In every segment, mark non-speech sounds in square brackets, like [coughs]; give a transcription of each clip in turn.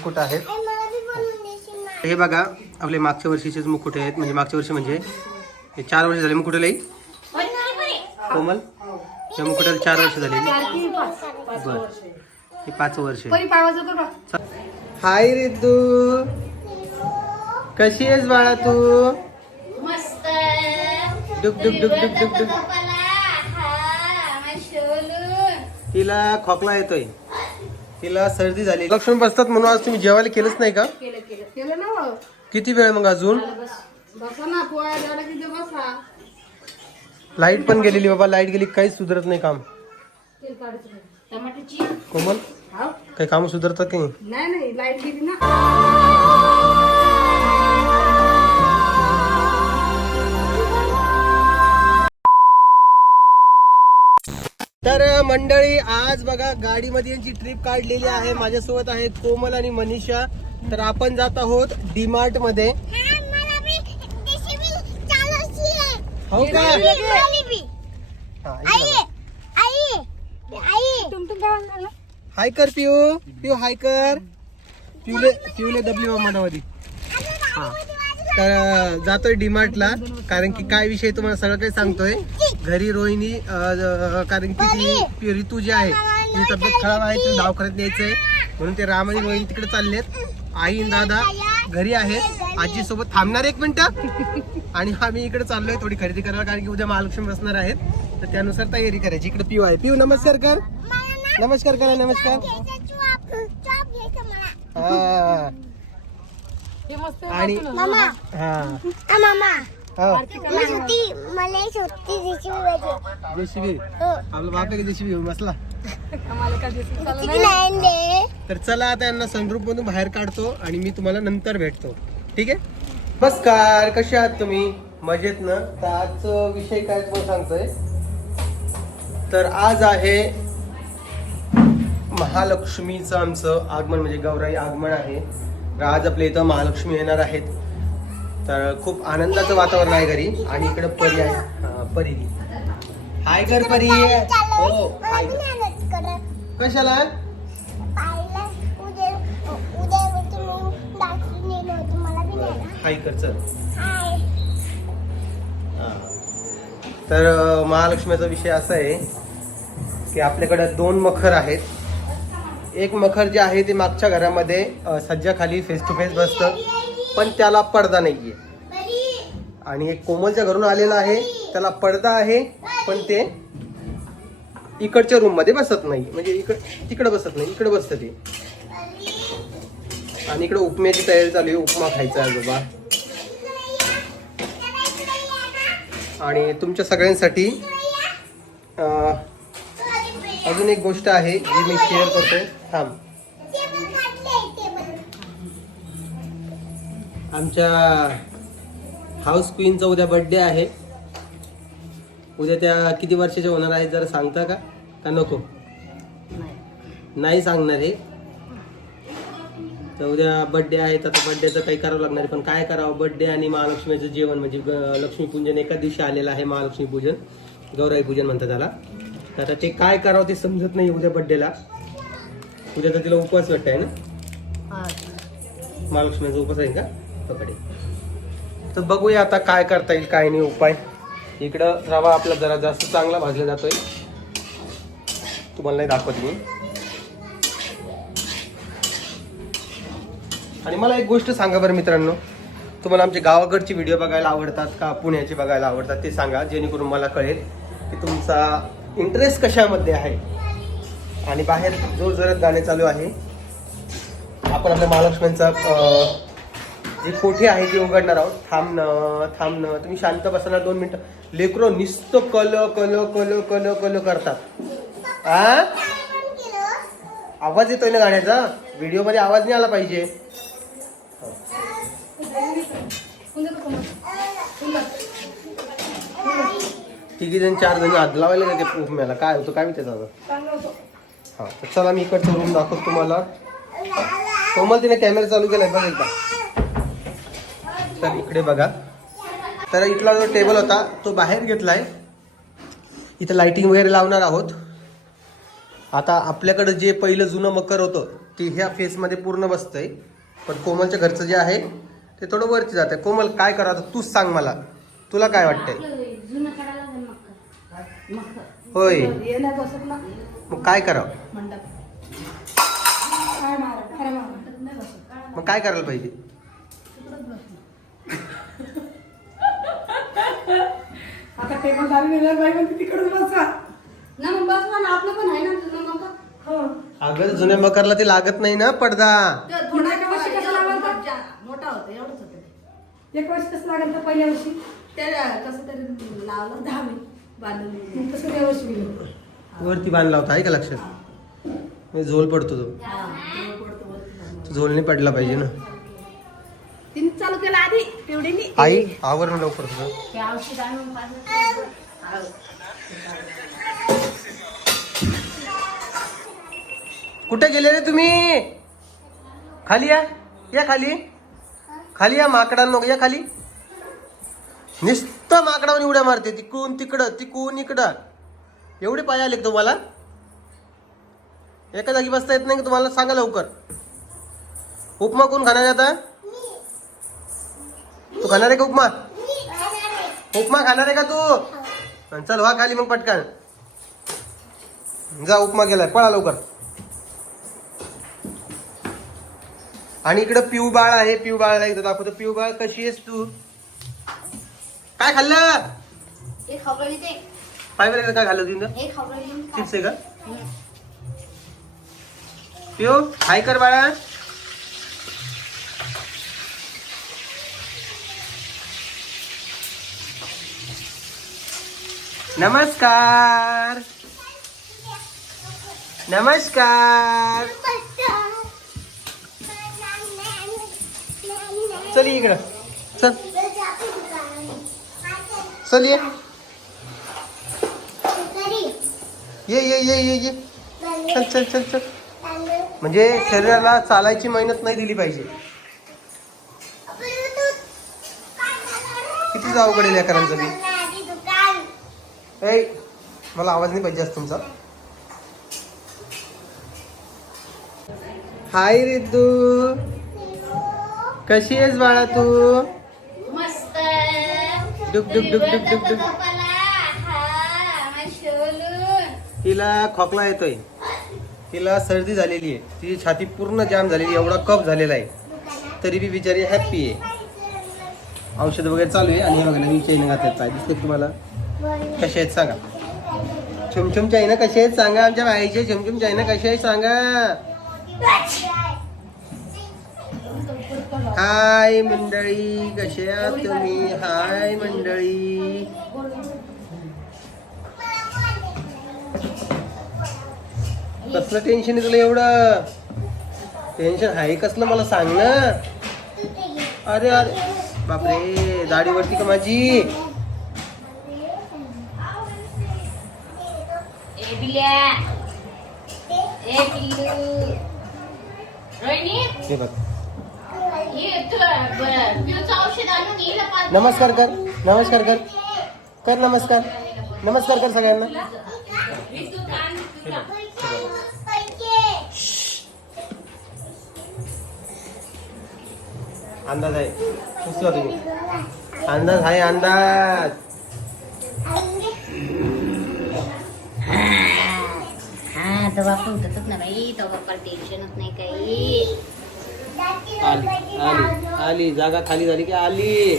मुकुट आहेत. हे बघा आपले मागच्या वर्षीचेच मुकुटे आहेत. म्हणजे मागच्या वर्षी म्हणजे हे चार वर्ष झाले. मुकुटेला कोमल? या मुकुटाला चार वर्ष बर. हे पाच वर्ष हाय रिद्दू कशी आहेस बाळा तू? डुक डुक डुक डुक डुक. डुक तिला खोकला येतोय. तिला सर्दी झाली. लक्ष्मी बसतात म्हणून आज तुम्ही जेवायला केलंच नाही का? केलं केलं. केलं ना हो. किती वेळ मग अजून? बस. बसा ना पोळ्या झाला की ते बसा. लाइट पण गेलेली बाबा लाइट गेली काहीच सुधारत नाही काम. तेल काढायचं नाही. टमाट्याची कोमल? हाव. काही काम सुधारतात काही नाही नाही लाइट गेली ना. तर मंडळी आज बघा गाडीमध्ये यांची ट्रिप काढलेली आहे. माझ्यासोबत आहे कोमल आणि मनीषा. तर आपण जात आहोत डीमार्टमध्ये. हो का? हाय कर पिऊ पिऊ हाय कर. पिवले पिवले दबली बा मनामध्ये हा. तर जातोय डीमार्टला. कारण की काय विषय तुम्हाला सगळं काही सांगतोय. घरी रोहिणी कारण की ती ऋतू जी आहे. ती तब्येत खराब आहे ती दवाखान्यात न्यायचंय. म्हणून ते राम आणि रोहिणी तिकडे चाललेत. आई दादा घरी आहेत. आजी सोबत थांबणार एक मिनिट. आणि आम्ही इकडे चाललोय थोडी खरेदी करायला कारण की उद्या महालक्ष्मी बसणार आहेत. तर त्यानुसार तयारी करायची. इकडे पिऊ आहे. पिऊ नमस्कार कर. नमस्कार करा नमस्कार. हा हे. आणि मामा. हा. मामा. हा. जेसीबी हो. आपला बाप आहे जेसीबी घेऊन बसला. तर चला आता यांना सनरूप मधून बाहेर काढतो आणि मी तुम्हाला नंतर भेटतो. ठीक आहे? नमस्कार कसे आहात तुम्ही? मजेत ना? तर आजचा विषय काय तुम्हाला सांगतोय? तर आज आहे महालक्ष्मीचं आमचं आगमन म्हणजे गौराई आगमन आहे. तर आज आपल्या इथं महालक्ष्मी येणार आहेत. तर खूप आनंदाचं वातावरण आहे घरी. आणि इकडे परी आहे. हा, परी. हाय कर परी हो हाय. कर. कशाला? हाय कर चल. हा. तर महालक्ष्मीचा विषय असा आहे की आपल्याकडे दोन मखर आहेत. एक मखर जे आहे ते मागच्या घरामध्ये सज्जा सज्जाखाली फेस टू फेस बसतं पण त्याला पडदा नाहीये. आणि एक कोमलच्या घरून आलेला आहे त्याला पडदा आहे पण ते इकडच्या रूममध्ये बसत नाही. म्हणजे इकड तिकडे बसत नाही इकडे बसतं ते. आणि इकडे उपम्याची तयारी चालू आहे उपमा खायचा आजोबा आणि तुमच्या सगळ्यांसाठी अजून एक गोष्ट आहे जी मी शेअर करतो. थांब. आमच्या हाऊस क्वीनचा उद्या बर्थडे आहे. उद्या त्या किती वर्षाच्या होणार आहेत जरा सांगता का? का नको? नाही सांगणार आहे तर उद्या बर्थडे आहे तर आता बर्थडेचं काही करावं लागणार आहे. पण काय करावं? बर्थडे आणि महालक्ष्मीचं जेवण म्हणजे लक्ष्मीपूजन एका दिवशी आलेलं आहे महालक्ष्मी पूजन गौराई पूजन म्हणतात त्याला. तर आता ते काय करावं ते समजत नाही उद्या बर्थडेला उद्या तर तिला उपवास वाटत आहे ना महालक्ष्मीचा उपवास आहे का? पकडे. तर बघूया आता काय करता येईल काय नाही उपाय. इकडं रवा आपला जरा जास्त चांगला भाजला जातोय. तुम्हाला नाही दाखवत मी. आणि मला एक गोष्ट सांगा बरं मित्रांनो. तुम्हाला आमचे गावाकडची व्हिडिओ बघायला आवडतात का पुण्याचे बघायला आवडतात ते सांगा जेणेकरून मला कळेल की तुमचा इंटरेस्ट कशामध्ये आहे? आणि बाहेर जोर जोरात गाणे चालू आहे. आपण आपल्या महालक्ष्म्यांचा जे कोठे आहे ते उघडणार आहोत. थांबणं थांबणं तुम्ही शांत बसणार दोन मिनिटं. लेकरो नुसतं कल कल कल कल कल करतात. आ? आवाज येतोय ना गाण्याचा? व्हिडिओमध्ये आवाज नाही आला पाहिजे. तिघी जण चार जण हात लावायला का ते उपम्याला काय होतं काय माहिती हां तर चला मी इकडचा रूम दाखवतो तुम्हाला. कोमल तिने कॅमेरा चालू केलाय बघेल का तर इकडे बघा. तर इथला जो टेबल होता तो बाहेर घेतलाय. इथं लाइटिंग वगैरे लावणार आहोत. आता आपल्याकडं जे पहिलं जुनं मकर होतं ते ह्या फेसमध्ये पूर्ण बसतंय. पण कोमलच्या घरचं जे आहे ते थोडं वरती जात आहे कोमल काय करा तूच सांग मला. तुला काय वाटतंय जुनं काढायला लागेल मग मग होय. मग काय करावं? मग काय करायला पाहिजे? आता टेबल झाली गेल्यावर बाई तिकडून बसा. ना मग बसवा ना आपलं पण आहे ना जुनं हो. अगं जुन्या मकरला ते लागत नाही ना पडदा. थोडा एका वर्षी कसं लागलं? तर मोठा होता एवढंच होतं ते. एक वर्ष कसं तर पहिल्या वर्षी? ते कसं तरी लावलं दहा मी बांधून दिली. मग तसं त्या वर्षी गेलो वरती बांधला होता आहे का लक्षात? मी झोल पडतो तो. हा, पडतो वरती झोल नाही पडला पाहिजे ना. तिने चालू केलं आधी पिवडीनी आई आवर ना लवकर तुझं. ते औषध आणून पाजलं. कुठे गेले रे तुम्ही? खाली या. या खाली. खाली या माकडांनो या खाली. उत्तम माकडावर उड्या मारते तिकडून तिकडं तिकडून इकडं. एवढे पाय आले तुम्हाला? एका जागी बसता येत नाही का तुम्हाला? सांगा लवकर. उपमा कोण खाणार आहे आता? तू खाणार आहे का उपमा? उपमा खाणार आहे का तू? चल वा खाली मग पटकन. जा उपमा गेलाय. पळा लवकर. आणि इकडं पिऊ बाळ आहे पिऊ बाळाला एकदा दाखवतो. पिऊ बाळ कशी आहेस तू? काय खाल्लं? पाय बरं काय खाल्लं तुम्ही येते चिप्स आहे का? पिऊ हाय कर बाळा. नमस्कार. नमस्कार. चल इकडं. चल. चल ये. ये ये ये ये ये. चल चल चल चल. म्हणजे शरीराला चालायची मेहनत नाही दिली पाहिजे. किती जाऊ कडे लेकरांचं बी? ऐ मला आवाज नाही पाहिजे तुमचा. हाय रितू कशी आहेस बाळा तू? डुक डुक डुक डुक डुक डुक. तिला खोकला येतोय. तिला सर्दी झालेली आहे. तिची छाती पूर्ण जाम झालेली आहे, एवढा कफ झालेला आहे. तरी बी बिचारी हॅप्पी आहे. औषध वगैरे चालू आहे. आणि हे बघा नवीन चैन घातल्यात पाय दिसते तुम्हाला? कसे आहेत सांगा. छुमछुम चायना कसे आहेत सांगा. आमच्या बाईचे छुमछुम चायना कसे आहेत सांगा. हाय मंडळी कसे आहात तुम्ही? हाय मंडळी. कसलं टेन्शन आहे तुला एवढं? टेन्शन आहे कसलं मला सांग ना? अरे अरे. बापरे दाढीवरती का माझी? हे बघ ये तू ब- पिऊचं औषध आणून येईल पाच नमस्कार कर नमस्कार कर. कर नमस्कार. नमस्कार कर सगळ्यांना. अंदाज आहे. उचला तुम्ही अंदाज आहे अंदाज. हा तो बापू उठतच ना बाई. तो बाप्पा टेन्शनच नाही काही. आली आली आली. जागा खाली झाली की आली?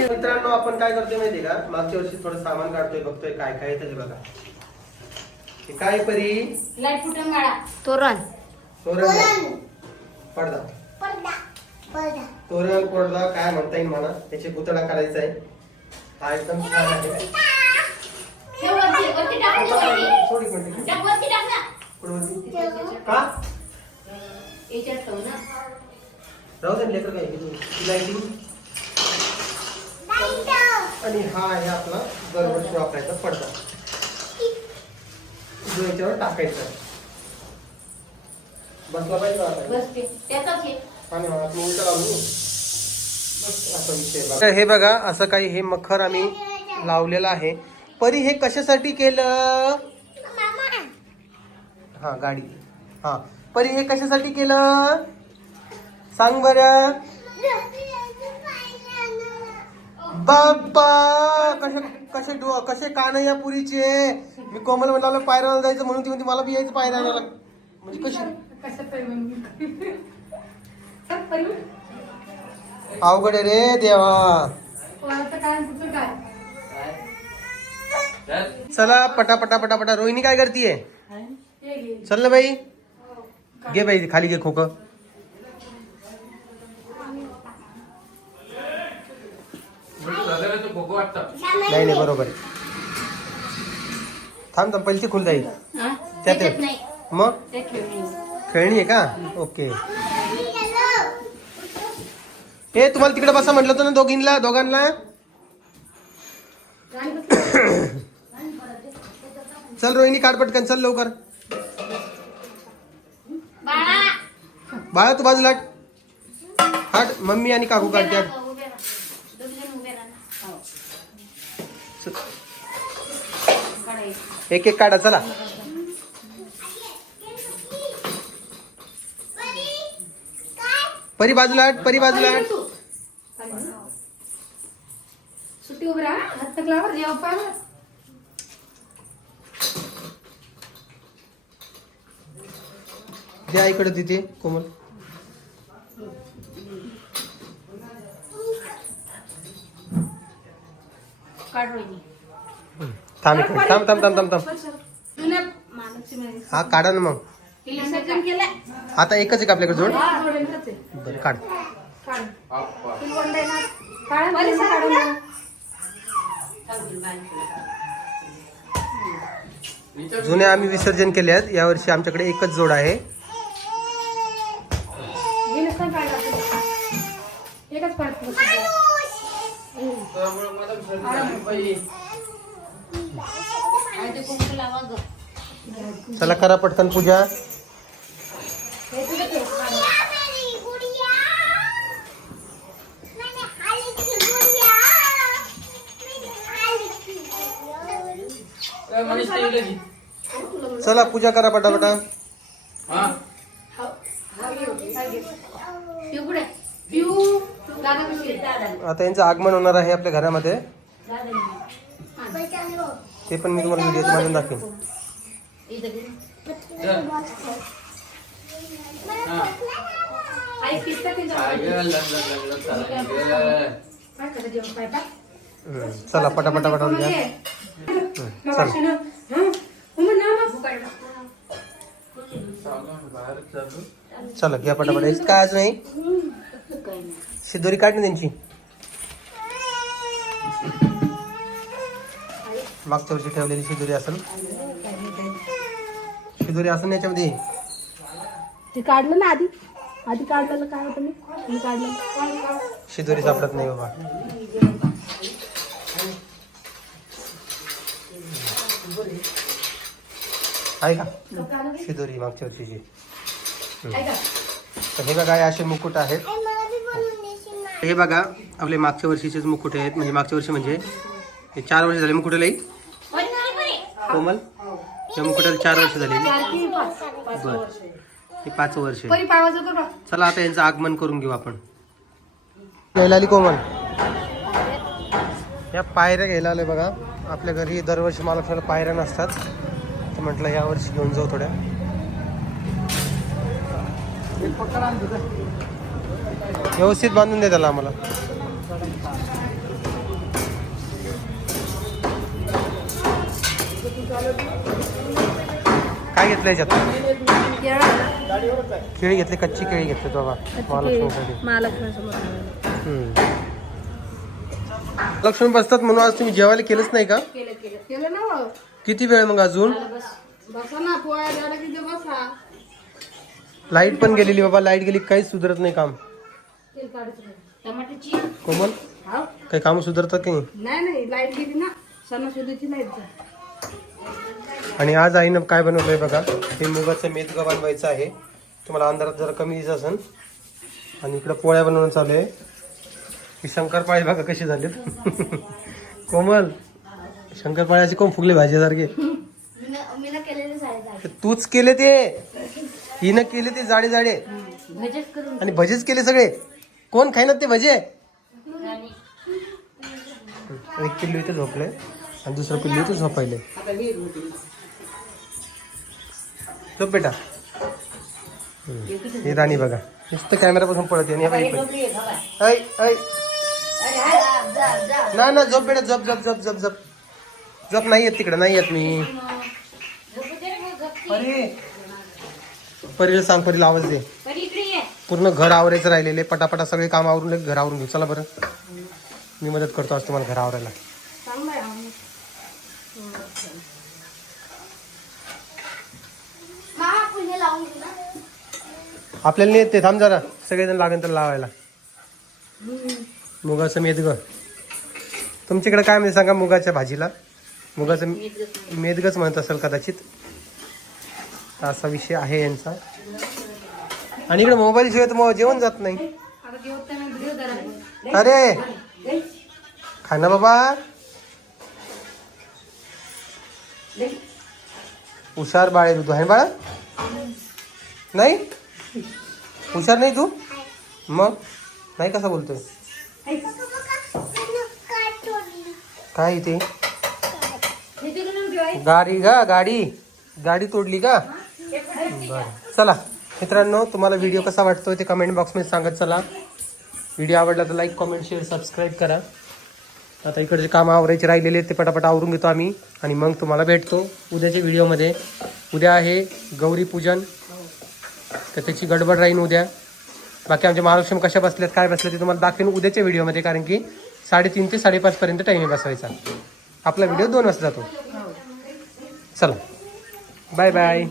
मित्रांनो आपण काय करतोय माहितीये का? मागच्या वर्षी थोडं सामान काढतोय बघतोय काय काय येतं ते बघा. हे काय परी? लाइट फुटून गाडा तोरण तोरण. पडदा. तोरण पडदा काय म्हणता येईल म्हणा त्याचे पुतळा करायचा आहे. हा एकदम छान आहे. राहू दे लेकर काय लाईटिंग आणि हा आहे आपला दरवर्षी वापरायचा पडदा. जो याच्यावर टाकायचा बसला पाहिजे आता? हे बघा असं काही हे मखर आम्ही लावलेलं आहे. परी हे कशासाठी केलं? मामा. हा गाडी. हा. परी हे कशासाठी केलं? सांग बर. बाप्पा! कसे कसे डो कसे कान या पुरीचे? मी कोमल म्हणाला पायऱ्याला जायचं म्हणून ती म्हणते मला बी यायचं पायऱ्याला म्हणजे कशी? अवघड आहे रे देवा. काय? चला पटा पटा पटा पटा रोहिणी काय करतीये? चल ना बाई. घे बाई खाली घे खोक. नाही नाही बरोबर थांब थांब पहिली ती खुल जाईल? त्यात मग? खेळणी आहे का? ओके. हे तुम्हाला तिकडे बसा म्हटलं होतं ना दोघींना? दोघांना. [coughs] चल रोहिणी काढ पटकन चल लवकर बाळा बाळा तू बाजूला हट. हट मम्मी आणि काकू. हो. काढायचं. एक एक काढा चला परी बाजूला हट परी बाजूला हट तू. सुट्टी उभी राहा हात तक लावा जेव्हा द्या इकडे तिथे कोमल. थांब इकडे. थांब थांब थांब थांब थांब. हा काढा ना मग. आता एकच आहे का आपल्याकडे जोड. बरं काढ. जुने आम्ही विसर्जन केले आहेत. यावर्षी आमच्याकडे एकच जोड आहे हे नसतं काढलं आपलं. एकच पाडत हळदी कुंकू लावा ग चला करा पटकन पूजा. चला पूजा करा पटापटा पिऊ कुठे पिऊ दादा कशी आता यांचं आगमन होणार आहे आपल्या घरामध्ये. ते पण मी तुम्हाला व्हिडिओ मारून दाखवेन. चला पटापटा पटावून घ्या चला. चला घ्या पटापट. काय आज नाही. शिदोरी काढ ना त्यांची. मागच्या वर्षी ठेवलेली शिदोरी असेल शिदोरी असेल याच्यामध्ये. ते काढलं ना आधी. आधी काढलेलं काय होतं मी? काढलं. शिदोरी सापडत नाही बाबा. आहे का? शिदोरी मागच्या वर्षीची. तर हे बघा असे मुकुट आहेत. हे बघा आपले मागच्या वर्षीचेच मुकुट आहेत. म्हणजे मागच्या वर्षी म्हणजे हे चार वर्ष झाले. मुकुटाला बरी कोमल? या मुकुटाला चार वर्ष झाले. बरं. बर हे पाच वर्ष चला आता यांचं आगमन करून घेऊ आपण. घ्यायला आली कोमल? या पायऱ्या घ्यायला आले बघा. आपल्या घरी दरवर्षी महालक्ष्मीला पायऱ्या नसतात. तर म्हटलं या वर्षी घेऊन जाऊ थोड्या. व्यवस्थित बांधून दे त्याला आम्हाला. काय घेतलं याच्यात? केळी घेतली कच्ची केळी घेतली बाबा महालक्ष्मीसाठी. महालक्ष्मीसमोर हम्म. लक्ष्मी बसतात म्हणून आज तुम्ही जेवायला केलंच नाही का? केलं केलं. केलं ना हो. किती वेळ मग अजून? बसा. ना पोळ्या झाला की ते बसा. लाइट पण गेलेली बाबा लाइट गेली काहीच सुधारत नाही काम. टमाटरची कोमल. काही काम सुधारतात की नाही? नाही नाही लाइट गेली ना सणासुदीची लाइट आणि आज आईनं काय बनवलंय बघा? हे मुगाचं मेदगा बनवायचं आहे. तुम्हाला अंधारात जरा कमी दिसत असेल. आणि इकडं पोळ्या बनवणं चालू आहे. ही शंकरपाळी बघा कशी झालीत. [laughs] कोमल शंकरपाळ्याचे कोण फुगले भाजीसारखे मी ना केलेले साडे तूच केले ते. हिनं केले ते जाडे जाडे भजच करून आणि भजेच केले सगळे. कोण खाईन ते भजे? एक पिल्लू इथे झोपले आणि दुसरं पिल्लू इथे झोपायले झोप बेटा. हम्म. ही राणी बघा. नुसतं कॅमेरापासून पळते आणि पण. ऐ ऐ. ना ना झोप बेटा झोप झोप झोप झोप झोप. झोप नाही येत तिकडे नाही येत मी. परी परीला सांग परीला आवाज दे. पूर्ण घर आवरायचं राहिलेले पटापटा सगळे काम आवरून घर आवरून घेऊ. चला बरं. मी मदत करतो आज तुम्हाला घर आवरायला. आपल्याला नाही येत ते. थांब जरा. सगळेजण लागेल तर लावायला. मुगाचं मेदग तुमच्याकडे काय म्हणजे सांगा मुगाच्या भाजीला? मुगाचं मेदगच म्हणत असेल कदाचित. असा विषय आहे यांचा. आणि इकडे मोबाईल शिवाय मग जेवण जात नाही. अरे! खा ना बाबा. हुशार बाळ आहे तू. आहे बाळा? नाही? हुशार नाही तू? मग? नाही कसा बोलतोय? काय इथे? गाडी का गाडी. गाडी तोडली का? बरं. चला. मित्रांनो तुम्हाला व्हिडिओ कसा वाटतोय ते कमेंट बॉक्समध्ये सांगत चला. व्हिडिओ आवडला तर लाईक कमेंट शेअर सबस्क्राईब करा. आता इकडचे काम आवरायचे राहिलेले आहेत ते पटापट आवरून घेतो आम्ही आणि मग तुम्हाला भेटतो उद्याच्या व्हिडिओमध्ये उद्या आहे गौरी पूजन. तर त्याची गडबड राहीन उद्या. बाकी आमच्या महालक्ष्मी कशा बसल्यात काय बसल्या ते तुम्हाला दाखवेन उद्याच्या व्हिडिओमध्ये कारण की साडेतीन ते साडेपाचपर्यंत टाईम आहे बसवायचा आपला व्हिडिओ दोन वाजता जातो. चला. Bye bye